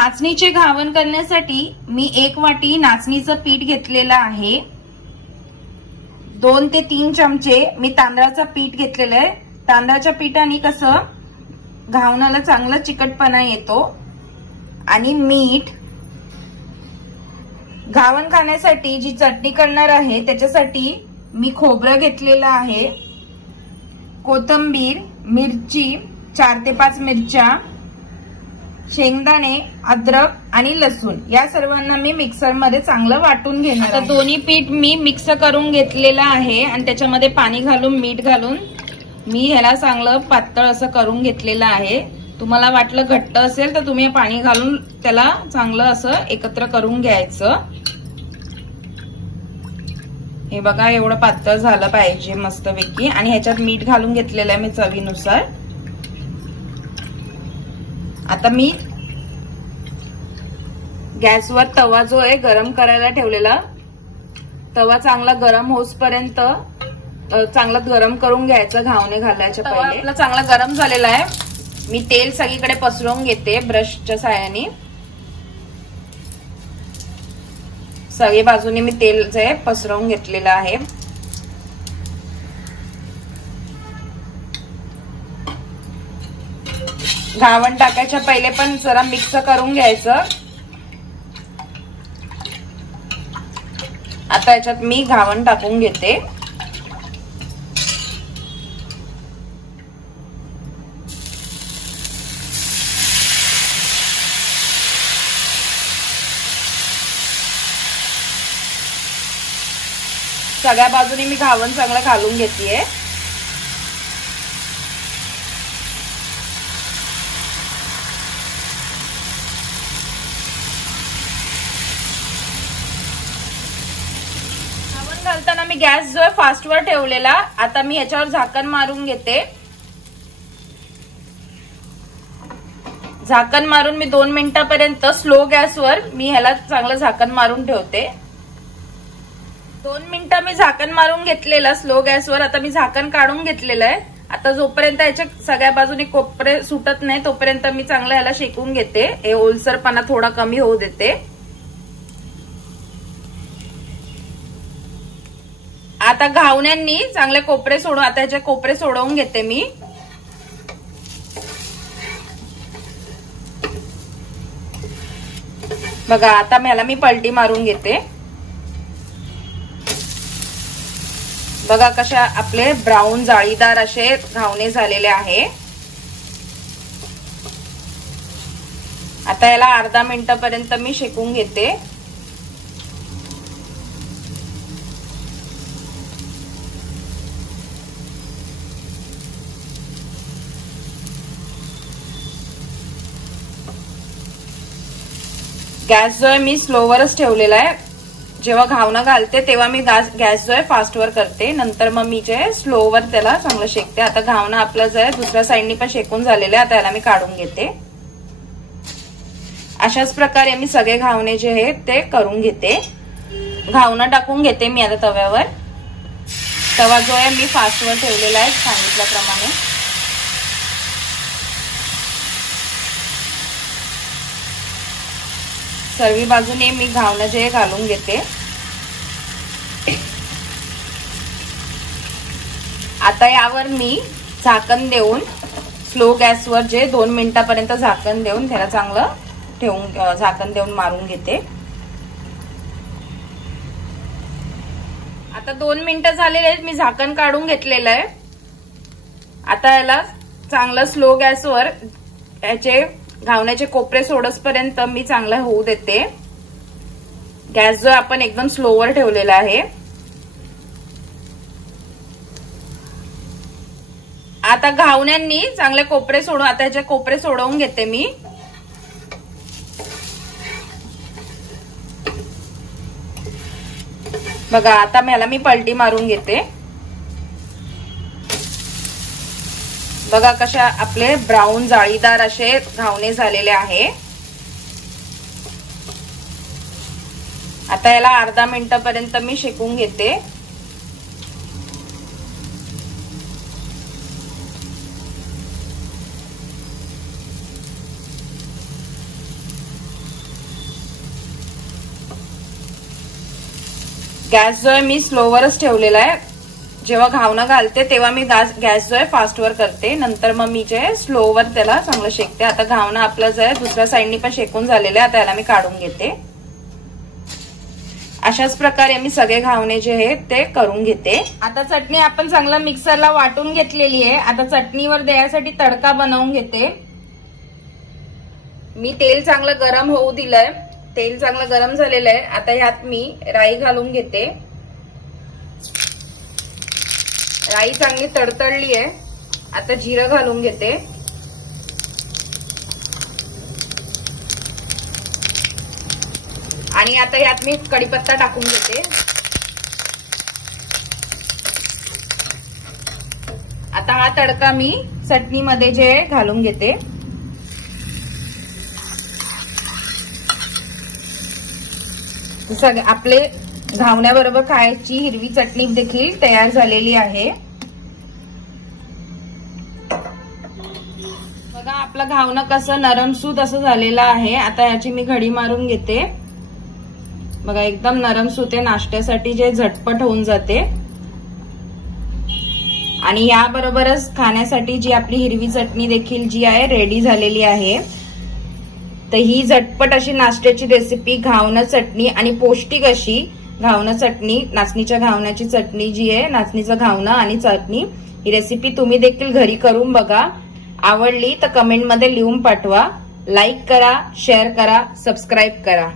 नाचणीचे घावन करण्यासाठी मी 1 वाटी नाचणीचं पीठ घेतलेलं आहे। 2 ते 3 चमचे मी तांदळाचं पीठ घेतलेलं आहे। तांदळाच्या पिठाने कसं घावणाला चांगला चिकटपणा येतो। आणि मीठ, घावन खाण्यासाठी जी चटणी करणार आहे त्याच्यासाठी मी खोबरं घेतलेलं आहे, कोथिंबीर, मिरची 4 ते 5 मिरच्या, शेंगदाणे, अद्रक आणि लसूण या सर्वांना मी मिक्सर मध्ये चांगलं वाटून घेणार आहे। दोन्ही पीठ मी मिक्स करून घेतलेलं आहे आणि त्याच्यामध्ये पाणी घालून मीठ घालून मी ह्याला चांगलं पातळ असं करून घेतलेलं आहे। तुम्हाला वाटलं घट्ट असेल तर तुम्ही पाणी घालून त्याला चांगलं असं एकत्र करून घ्यायचं। हे बघा एवढं पातळ झालं पाहिजे मस्तपैकी। आणि ह्याच्यात मीठ घालून घेतलेलं आहे मी चवीनुसार। आता मी गॅसवर तवा जो आहे गरम करायला ठेवलेला, तवा चांगला गरम होईपर्यंत चांगला गरम करून घ्यायचं घावणे घालायच्या पहिले। आपला चांगला गरम झालेला आहे। मी तेल सगळीकडे पसरवून घेते ब्रशच्या साहाय्याने। सगळी बाजूने मी तेल जे पसरवून घेतलेलं आहे। घावण टाकायच्या पहिले पण जरा मिक्स करून घ्यायचं। आता याच्यात मी घावण टाकून घेते। सगळ्या बाजूने मी घावण चांगलं घालून घेतेय। घावण घालताना मी गॅस जो फास्ट वर ठेवलेला। आता मी याच्यावर झाकण मारून घेते। झाकण मारून मी 2 मिनिटापर्यंत स्लो गॅसवर मी ह्याला चांगलं झाकण मारून ठेवते। 2 मिनिटं मी झाकण मारून घेतलेलं स्लो गॅसवर। आता मी झाकण काढून घेतलेलं आहे। आता जोपर्यंत याच्या सगळ्या बाजूने कोपरे सुटत नाही तोपर्यंत मी चांगलं ह्याला शेकून घेते। हे ओलसरपणा थोडा कमी होऊ देते। आता घावण्यांनी चांगले कोपरे सोडून आता ह्याचे कोपरे सोडवून घेते मी। बघा आता ह्याला मी पलटी मारून घेते। बघा कशा आपले ब्राऊन जाळीदार असे घावणे झालेले आहे। आता याला अर्धा मिनिटापर्यंत मी शेकून घेते। गॅस जो आहे मी स्लोवरच ठेवलेला आहे। जेव्हा घावणं घालते तेव्हा मी गॅस जो आहे फास्टवर करते, नंतर मग मी जे स्लोवर त्याला चांगलं शेकते। आता घावणं आपलं जे आहे दुसऱ्या साईडनी पण शेकून झालेलं आहे। आता याला मी काढून घेते। अशाच प्रकारे मी सगळे घावणे जे आहेत ते करून घेते। घावणं टाकून घेते मी आता तव्यावर। तवा जो आहे मी फास्टवर ठेवलेला आहे सांगितल्याप्रमाणे। सर्व बाजूने मी घावणं जे घालून घेते। आता यावर मी झाकण देऊन स्लो गॅसवर जे 2 मिनिटापर्यंत झाकण देऊन त्याला चांगलं ठेवून झाकण देऊन मारून घेते। आता 2 मिनिटं झालेले आहेत। मी झाकण काढून घेतलेलं आहे। आता याला चांगलं स्लो गॅसवर याचे घावण्याचे कोपरे सोडसपर्यंत मी चांगला होऊ देते। गॅस जो आपण एकदम स्लोवर ठेवलेला आहे। आता घावण्यांनी चांगले कोपरे सोडून आता याचे कोपरे सोडवून घेते मी। बघा आता ह्याला मी पलटी मारून घेते। बघा कशा आपले ब्राऊन जाळीदार असे घावणे झालेले आहे। आता याला अर्धा मिनिटापर्यंत मी शेकून घेते। गॅस जो आहे मी स्लोवरच ठेवलेला आहे. जेव्हा घावणं घालते तेव्हा मी गॅस जो आहे फास्टवर करते, नंतर मग मी जे स्लोवर त्याला चांगलं शेकते. आता घावणं आपलं जे आहे दुसऱ्या साईडनी पण शेकून झालेलं आहे. आता याला मी काढून घेते. अशाच प्रकारे मी सगळे घावणे जे आहेत ते करून घेते. आता चटणी आपण चांगलं मिक्सरला वाटून घेतलेली आहे. आता चटणीवर द्यायसाठी तडका बनवून घेते. मी तेल चांगलं गरम होऊ दिलंय. तेल चांगलं गरम झालेलं आहे. आता ह्यात मी राई घालून घेते. राई चांगली तडतडली आहे. आता जिरं घालून घेते. आणि आता यात मी कढीपत्ता टाकून घेते. आता हा तडका मी चटणीमध्ये जे घालून घेते. सगळे आपले घावण्याबरोबर खायची हिरवी चटणी देखील तयार झालेली आहे. बघा आपलं घावणं कसं नरमसूत असं झालेलं आहे. आता याची मी घडी मारून घेते. बघा एकदम नरमसूत आहे. नाश्त्यासाठी जे झटपट होऊन जाते. आणि याबरोबरच खाण्यासाठी जी आपली हिरवी चटणी देखील जी आहे रेडी झालेली आहे. तर ही झटपट अशी नाश्त्याची रेसिपी घावणं चटणी आणि पौष्टिक अशी घावणं चटणी, नाचणीच्या घावण्याची चटणी जी आहे, नाचणीचं घावणं आणि चटणी, ही रेसिपी तुम्ही देखील घरी करून बघा. आवडली तर कमेंटमध्ये लिहून पाठवा. लाईक करा, शेअर करा, सबस्क्राईब करा.